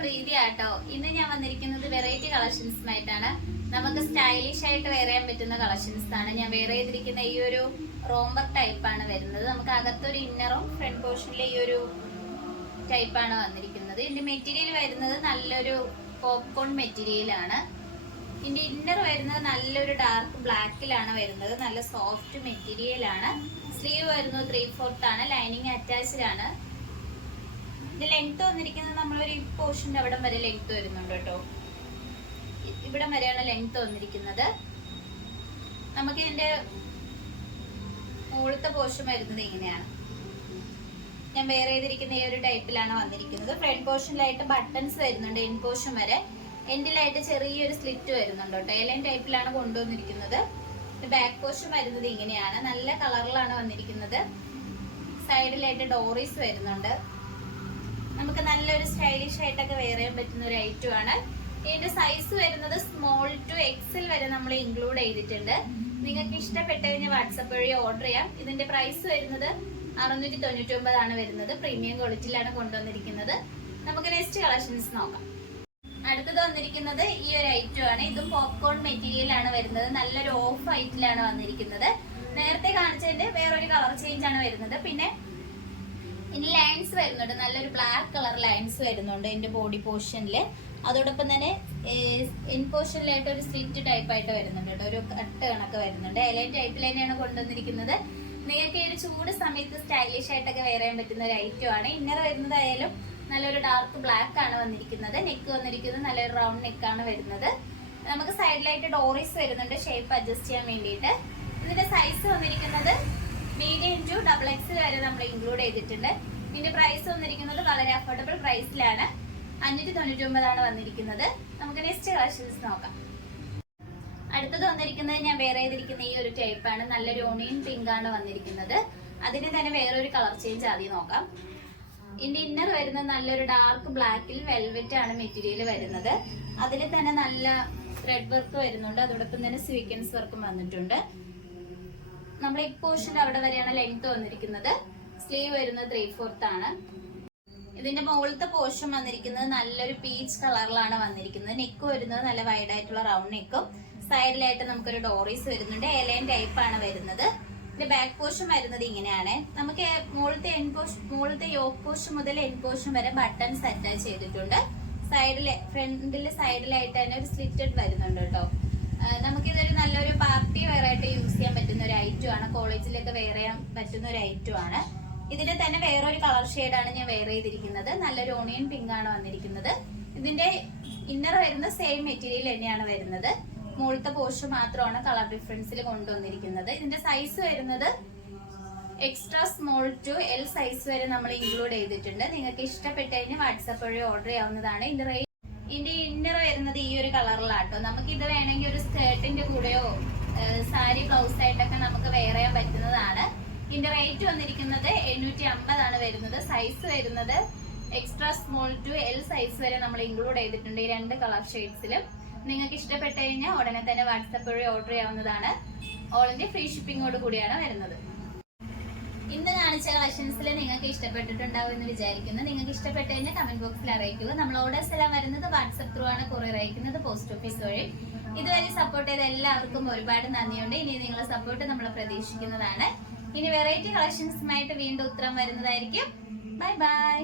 പ്രീതി ആട്ടോ. ഇന്ന് ഞാൻ വന്നിരിക്കുന്നത് വെറൈറ്റി കളക്ഷൻസുമായിട്ടാണ്. നമുക്ക് സ്റ്റൈലിഷ് ആയിട്ട് വെയർ ചെയ്യാൻ പറ്റുന്ന കളക്ഷൻസ് ആണ്. ഞാൻ വെയർ ചെയ്തിരിക്കുന്ന ഈ ഒരു റോംബർ ടൈപ്പാണ് വരുന്നത്. നമുക്ക് അകത്തൊരു ഇന്നറും ഫ്രണ്ട് പോർഷനിലെ ഈ ഒരു ടൈപ്പാണ് വന്നിരിക്കുന്നത്. ഇതിന്റെ മെറ്റീരിയൽ വരുന്നത് നല്ലൊരു പോപ്കോൺ മെറ്റീരിയലാണ്. ഇതിന്റെ ഇന്നർ വരുന്നത് നല്ലൊരു ഡാർക്ക് ബ്ലാക്കിലാണ് വരുന്നത്. നല്ല സോഫ്റ്റ് മെറ്റീരിയലാണ്. സ്ലീവ് വരുന്നത് 3/4 ആണ്. ലൈനിങ് അറ്റാച്ച്ഡ് ആണ്. ഇത് ലെങ്ത് വന്നിരിക്കുന്നത് നമ്മളൊരു ഈ പോർഷന്റെ അവിടം വരെ ലെങ്ത് വരുന്നുണ്ട് കേട്ടോ. ഇവിടം വരെയാണ് ലെങ്ത് വന്നിരിക്കുന്നത്. നമുക്ക് ഇതിന്റെ മുകളിലത്തെ പോർഷൻ വരുന്നത് ഇങ്ങനെയാണ്. ഞാൻ വെയർ ചെയ്തിരിക്കുന്ന ഈ ഒരു ടൈപ്പിലാണ് വന്നിരിക്കുന്നത്. ഫ്രണ്ട് പോർഷനിലായിട്ട് ബട്ടൺസ് വരുന്നുണ്ട്. എൻഡ് പോർഷൻ വരെ എൻഡിലായിട്ട് ചെറിയൊരു സ്ലിറ്റ് വരുന്നുണ്ട് കേട്ടോ. എലൈൻ ടൈപ്പിലാണ് കൊണ്ടുവന്നിരിക്കുന്നത്. ബാക്ക് പോർഷൻ വരുന്നത് ഇങ്ങനെയാണ്. നല്ല കളറിലാണ് വന്നിരിക്കുന്നത്. സൈഡിലായിട്ട് ഡോറീസ് വരുന്നുണ്ട്. നമുക്ക് നല്ലൊരു സ്റ്റൈലിഷ് ആയിട്ടൊക്കെ വെയർ ചെയ്യാൻ പറ്റുന്ന ഒരു ഐറ്റം ആണ്. ഇതിന്റെ സൈസ് വരുന്നത് സ്മോൾ ടു എക്സൽ വരെ നമ്മൾ ഇൻക്ലൂഡ് ചെയ്തിട്ടുണ്ട്. നിങ്ങൾക്ക് ഇഷ്ടപ്പെട്ട് കഴിഞ്ഞാൽ വാട്സപ്പ് വഴി ഓർഡർ ചെയ്യാം. ഇതിന്റെ പ്രൈസ് വരുന്നത് 699 ആണ് വരുന്നത്. പ്രീമിയം ക്വാളിറ്റിയിലാണ് കൊണ്ടുവന്നിരിക്കുന്നത്. നമുക്ക് നെക്സ്റ്റ് കളക്ഷൻസ് നോക്കാം. അടുത്തത് വന്നിരിക്കുന്നത് ഈ ഒരു ഐറ്റം ആണ്. ഇതും പോപ്കോൺ മെറ്റീരിയൽ ആണ് വരുന്നത്. നല്ലൊരു ഓഫ് വൈറ്റിലാണ് വന്നിരിക്കുന്നത്. നേരത്തെ കാണിച്ചതിന്റെ വേറൊരു കളർ ചേഞ്ച് ആണ് വരുന്നത്. പിന്നെ ഇനി ലൈൻസ് വരുന്നുണ്ട്. നല്ലൊരു ബ്ലാക്ക് കളർ ലൈൻസ് വരുന്നുണ്ട് ഇതിന്റെ ബോഡി പോർഷനിൽ. അതോടൊപ്പം തന്നെ എൻഡ് പോർഷനിലായിട്ട് ഒരു സ്ലിറ്റ് ടൈപ്പ് ആയിട്ട് വരുന്നുണ്ട് കേട്ടോ. ഒരു കട്ട് കണക്ക് വരുന്നുണ്ട്. എലൈൻ ടൈപ്പിൽ തന്നെയാണ് കൊണ്ടുവന്നിരിക്കുന്നത്. നിങ്ങൾക്ക് ഈ ഒരു ചൂട് സമയത്ത് സ്റ്റൈലിഷ് ആയിട്ടൊക്കെ വെയർ ചെയ്യാൻ പറ്റുന്ന ഒരു ഐറ്റം ആണ്. ഇന്നർ വരുന്നതായാലും നല്ലൊരു ഡാർക്ക് ബ്ലാക്ക് ആണ് വന്നിരിക്കുന്നത്. നെക്ക് വന്നിരിക്കുന്നത് നല്ലൊരു റൗണ്ട് നെക്കാണ് വരുന്നത്. നമുക്ക് സൈഡിലായിട്ട് ഡോറീസ് വരുന്നുണ്ട് ഷേപ്പ് അഡ്ജസ്റ്റ് ചെയ്യാൻ വേണ്ടിയിട്ട്. ഇതിന്റെ സൈസ് വന്നിരിക്കുന്നത് മീഡിയം ടു XXL വരെ നമ്മൾ ഇൻക്ലൂഡ് ചെയ്തിട്ടുണ്ട്. ഇതിന്റെ പ്രൈസ് വന്നിരിക്കുന്നത് വളരെ അഫോർഡബിൾ പ്രൈസിലാണ്. 599 ആണ് വന്നിരിക്കുന്നത്. നമുക്ക് നെക്സ്റ്റ് കളക്ഷൻസ് നോക്കാം. അടുത്തത് വന്നിരിക്കുന്നത് ഞാൻ വെയർ ചെയ്തിരിക്കുന്ന ഈ ഒരു ടൈപ്പാണ്. നല്ലൊരു ഓണിയൻ പിങ്ക് ആണ് വന്നിരിക്കുന്നത്. അതിന് തന്നെ വേറൊരു കളർ ചേഞ്ച് ആദ്യം നോക്കാം. ഇതിന്റെ ഇന്നർ വരുന്നത് നല്ലൊരു ഡാർക്ക് ബ്ലാക്കിൽ വെൽവെറ്റ് ആണ് മെറ്റീരിയൽ വരുന്നത്. അതിൽ തന്നെ നല്ല ത്രെഡ് വർക്ക് വരുന്നുണ്ട്. അതോടൊപ്പം തന്നെ സ്വീക്വൻസ് വർക്കും വന്നിട്ടുണ്ട്. നമ്മൾ ഈ പോർഷൻ അവിടെ വരെയാണ് ലെങ്ത് വന്നിരിക്കുന്നത്. സ്ലീവ് വരുന്നത് 3/4 ആണ്. ഇതിന്റെ മുകളിലത്തെ പോർഷൻ വന്നിരിക്കുന്നത് നല്ലൊരു പീച്ച് കളറിലാണ് വന്നിരിക്കുന്നത്. നെക്ക് വരുന്നത് നല്ല വൈഡ് ആയിട്ടുള്ള റൗണ്ട് നെക്കും സൈഡിലായിട്ട് നമുക്കൊരു ഡോറീസ് വരുന്നുണ്ട്. എലൈൻ ടൈപ്പ് ആണ് വരുന്നത്. ഇതിന്റെ ബാക്ക് പോർഷൻ വരുന്നത് ഇങ്ങനെയാണ്. നമുക്ക് മുകളിലത്തെ യോക്ക് പോർഷൻ മുതൽ എൻഡ് പോർഷൻ വരെ ബട്ടൺസ് അറ്റാച്ച് ചെയ്തിട്ടുണ്ട്. ഫ്രണ്ടില് സൈഡിലായിട്ട് തന്നെ ഒരു സ്ലിറ്റഡ് വരുന്നുണ്ട് കേട്ടോ. നമുക്കിതൊരു നല്ലൊരു പാർട്ടി വെയർ ആയിട്ട് യൂസ് ചെയ്യാൻ പറ്റുന്ന ഒരു ഐറ്റം ആണ്. കോളേജിലൊക്കെ വെയർ ചെയ്യാൻ പറ്റുന്ന ഒരു ഐറ്റം ആണ്. ഇതിന്റെ തന്നെ വേറൊരു കളർ ഷെയ്ഡാണ് ഞാൻ വെയർ ചെയ്തിരിക്കുന്നത്. നല്ലൊരു ഓണിയൻ പിങ്ക് ആണ് വന്നിരിക്കുന്നത്. ഇതിന്റെ ഇന്നർ വരുന്ന സെയിം മെറ്റീരിയൽ തന്നെയാണ് വരുന്നത്. മുകളിലത്തെ പോർഷൻ മാത്രമാണ് കളർ ഡിഫറൻസിൽ കൊണ്ടുവന്നിരിക്കുന്നത്. ഇതിന്റെ സൈസ് വരുന്നത് extra small to L size വരെ നമ്മൾ ഇൻക്ലൂഡ് ചെയ്തിട്ടുണ്ട്. നിങ്ങൾക്ക് ഇഷ്ടപ്പെട്ട് കഴിഞ്ഞാൽ വാട്സാപ്പ് വഴി ഓർഡർ ചെയ്യാവുന്നതാണ്. ഇതിന്റെ ഇന്നർ വരുന്നത് ഈ ഒരു കളറിലാട്ടോ. നമുക്ക് ഇത് വേണമെങ്കിൽ ഒരു സ്കേർട്ടിന്റെ കൂടെയോ സാരി ബ്ലൗസ് ആയിട്ടൊക്കെ നമുക്ക് വെയർ ചെയ്യാൻ പറ്റുന്നതാണ്. ഇതിന്റെ റേറ്റ് വന്നിരിക്കുന്നത് 750 ആണ് വരുന്നത്. സൈസ് വരുന്നത് extra small to L size വരെ നമ്മൾ ഇൻക്ലൂഡ് ചെയ്തിട്ടുണ്ട് ഈ രണ്ട് കളർ ഷെയ്ഡ്സിലും. നിങ്ങൾക്ക് ഇഷ്ടപ്പെട്ട് കഴിഞ്ഞാൽ ഉടനെ തന്നെ വാട്സാപ്പ് വഴി ഓർഡർ ചെയ്യാവുന്നതാണ്. ഓൾ ഇന്ത്യ ഫ്രീ ഷിപ്പിംഗോട് കൂടിയാണ് വരുന്നത്. ഇന്ന് കാണിച്ച കളക്ഷൻസിൽ നിങ്ങൾക്ക് ഇഷ്ടപ്പെട്ടിട്ടുണ്ടാവും എന്ന് വിചാരിക്കുന്നു. നിങ്ങൾക്ക് ഇഷ്ടപ്പെട്ട് കഴിഞ്ഞാൽ കമന്റ് ബോക്സിൽ അറിയിക്കുക. നമ്മൾ ഓർഡേഴ്സ് എല്ലാം വരുന്നത് വാട്സാപ്പ് ത്രൂ ആണ് കൊറിയർ അയക്കുന്നത്, പോസ്റ്റ് ഓഫീസ് വഴി. ഇതുവരെ സപ്പോർട്ട് ചെയ്ത എല്ലാവർക്കും ഒരുപാട് നന്ദിയുണ്ട്. ഇനി നിങ്ങളുടെ സപ്പോർട്ട് നമ്മൾ പ്രതീക്ഷിക്കുന്നതാണ്. ഇനി വെറൈറ്റി കളക്ഷൻസുമായിട്ട് വീണ്ടും ഉത്തരം വരുന്നതായിരിക്കും. Bye bye.